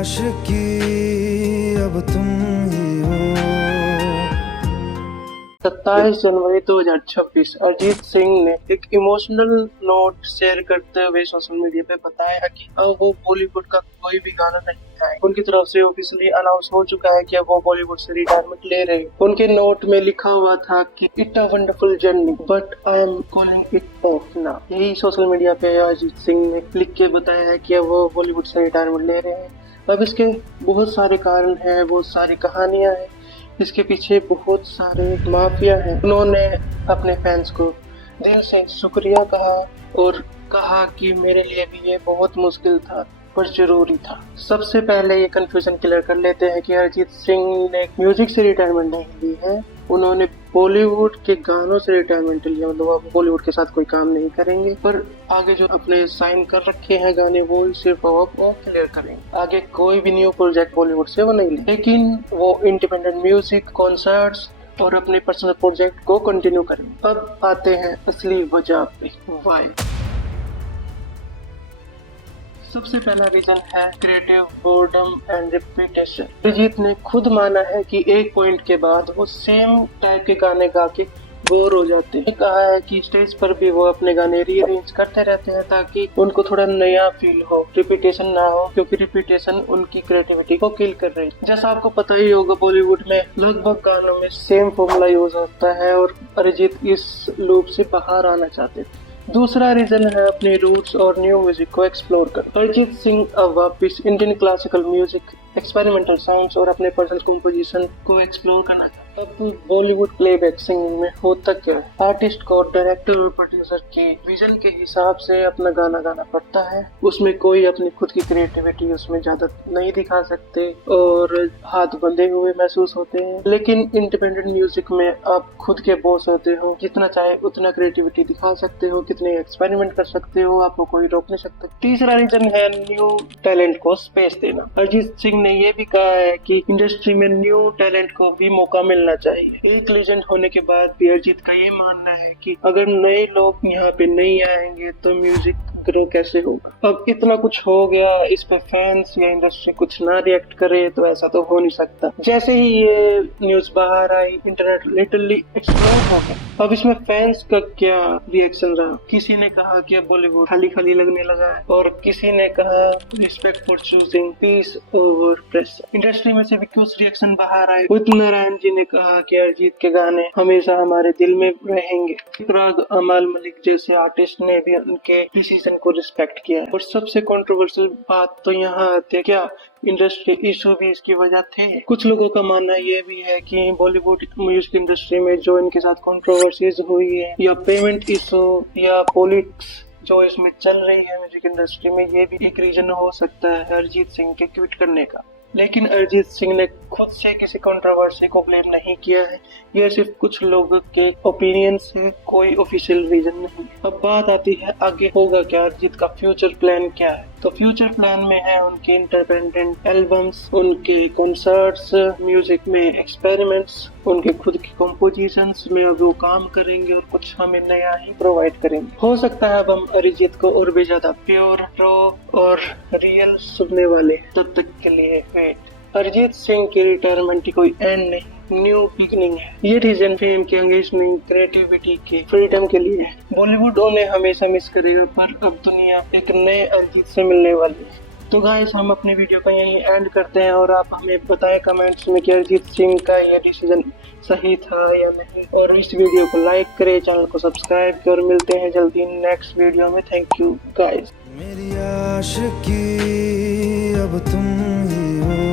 आशिकी अब तुम ही हो। 27 जनवरी 2026 अरिजीत सिंह ने एक इमोशनल नोट शेयर करते हुए सोशल मीडिया पे बताया कि अब वो बॉलीवुड का कोई भी गाना नहीं गाएंगे। उनकी तरफ से ऑफिशियली अनाउंस हो चुका है कि अब वो बॉलीवुड से रिटायरमेंट ले रहे हैं। उनके नोट में लिखा हुआ था कि it a wonderful journey but I am calling it of now. यही सोशल मीडिया पे अरिजीत सिंह ने लिख के बताया है कि अब वो बॉलीवुड से रिटायरमेंट ले रहे हैं। अब इसके बहुत सारे कारण हैं, बहुत सारी कहानियां हैं, इसके पीछे बहुत सारे माफिया हैं। उन्होंने अपने फैंस को दिल से शुक्रिया कहा और कहा कि मेरे लिए भी ये बहुत मुश्किल था पर जरूरी था। सबसे पहले ये कंफ्यूजन क्लियर कर लेते हैं कि अरिजीत सिंह ने म्यूजिक से रिटायरमेंट नहीं ली है, उन्होंने बॉलीवुड के गानों से रिटायरमेंट लिया। मतलब अब बॉलीवुड के साथ कोई काम नहीं करेंगे, पर आगे जो अपने साइन कर रखे हैं गाने वो सिर्फ वो क्लियर करेंगे। आगे कोई भी न्यू प्रोजेक्ट बॉलीवुड से वो नहीं ले, लेकिन वो इंडिपेंडेंट म्यूजिक, कॉन्सर्ट्स और अपने पर्सनल प्रोजेक्ट को कंटिन्यू करेंगे। अब आते हैं असली वजह पे, वाई। सबसे पहला रीजन है creative boredom and repetition. Arijit ने खुद माना है कि एक पॉइंट के बाद वो सेम टाइप के गाने गा के बोर हो जाते हैं। कहा है कि स्टेज पर भी वो अपने गाने रीअरेंज करते रहते हैं ताकि उनको थोड़ा नया फील हो, रिपीटेशन ना हो, क्योंकि रिपीटेशन उनकी क्रिएटिविटी को किल कर रही है। जैसा आपको पता ही होगा, बॉलीवुड में लगभग गानों में सेम फॉर्मूला यूज होता है और अरिजीत इस लूप से बाहर आना चाहते थे। दूसरा रीजन है अपने रूट्स और न्यू म्यूजिक को एक्सप्लोर कर। अरिजीत सिंह अब वापिस Indian classical music, experimental sounds और अपने पर्सनल कंपोजिशन को एक्सप्लोर करना चाहते। अब बॉलीवुड प्लेबैक सिंगिंग में होता क्या है, आर्टिस्ट को डायरेक्टर और प्रोड्यूसर की विजन के हिसाब से अपना गाना गाना पड़ता है। उसमें कोई अपनी खुद की क्रिएटिविटी उसमें ज्यादा नहीं दिखा सकते और हाथ बंधे हुए महसूस होते हैं। लेकिन इंडिपेंडेंट म्यूजिक में आप खुद के बॉस होते हो, जितना चाहे उतना क्रिएटिविटी दिखा सकते हो, कितने एक्सपेरिमेंट कर सकते हो, आपको कोई रोक नहीं सकता। तीसरा रीजन है न्यू टैलेंट को स्पेस देना। अरिजीत सिंह ने ये भी कहा है कि इंडस्ट्री में न्यू टैलेंट को भी मौका मिलना चाहिए। एक लेजेंड होने के बाद भी अरिजीत का ये मानना है कि अगर नए लोग यहाँ पे नहीं आएंगे तो म्यूजिक ग्रो कैसे होगा। अब इतना कुछ हो गया, इस पे फैंस या इंडस्ट्री कुछ ना रिएक्ट करे तो ऐसा तो हो नहीं सकता। जैसे ही ये न्यूज बाहर आई, इंटरनेट लिटरली एक्सप्लोड हो गया। अब इसमें फैंस का क्या रिएक्शन रहा? किसी ने कहा कि अब बॉलीवुड खाली खाली लगने लगा है और किसी ने कहा respect for choosing peace over pressure. Industry में से भी कुछ रिएक्शन बाहर आए। उदित नारायण जी ने कहा कि अरिजीत के गाने हमेशा हमारे दिल में रहेंगे। राग अमाल मलिक जैसे आर्टिस्ट ने भी उनके डिसीजन को रिस्पेक्ट किया है। और सबसे कंट्रोवर्शियल बात तो यहाँ आते, क्या इंडस्ट्री इशू भी इसकी वजह थे? कुछ लोगों का मानना ये भी है कि बॉलीवुड म्यूजिक इंडस्ट्री में जो इनके साथ कंट्रोवर्सीज हुई है या पेमेंट इशू या पॉलिटिक्स जो इसमें चल रही है म्यूजिक इंडस्ट्री में, ये भी एक रीजन हो सकता है अरिजीत सिंह के क्विट करने का। लेकिन अरिजीत सिंह ने खुद से किसी कंट्रोवर्सी को ब्लेम नहीं किया है, यह सिर्फ कुछ लोगों के ओपिनियन से, कोई ऑफिशियल रीजन नहीं। अब बात आती है आगे होगा क्या, अरिजीत का फ्यूचर प्लान क्या है। तो फ्यूचर प्लान में है उनके इंडिपेंडेंट एल्बम्स, उनके कॉन्सर्ट्स, म्यूजिक में एक्सपेरिमेंट्स, उनके खुद की कंपोजिशंस में अब वो काम करेंगे और कुछ हमें नया ही प्रोवाइड करेंगे। हो सकता है अब हम अरिजीत को और भी ज्यादा प्योर, रॉ और रियल सुनने वाले। तब तक के लिए वेट। अरिजीत सिंह की रिटायरमेंट की कोई एंड नहीं, न्यू बिगिनिंग है। ये रीजन फेम के अंगेज नहीं, क्रिएटिविटी के फ्रीडम के लिए है। बॉलीवुड उन्हें हमेशा मिस करेगा, पर अब दुनिया एक नए अरिजीत से मिलने वाली है। तो गाइस, हम अपनी वीडियो का यहीं एंड करते हैं और आप हमें बताएं कमेंट्स में कि अरिजीत सिंह का यह डिसीजन सही था या नहीं। और इस वीडियो को लाइक करें, चैनल को सब्सक्राइब करें और मिलते हैं जल्दी नेक्स्ट वीडियो में। Thank you guys. मेरी आशिकी अब तुम ही हो।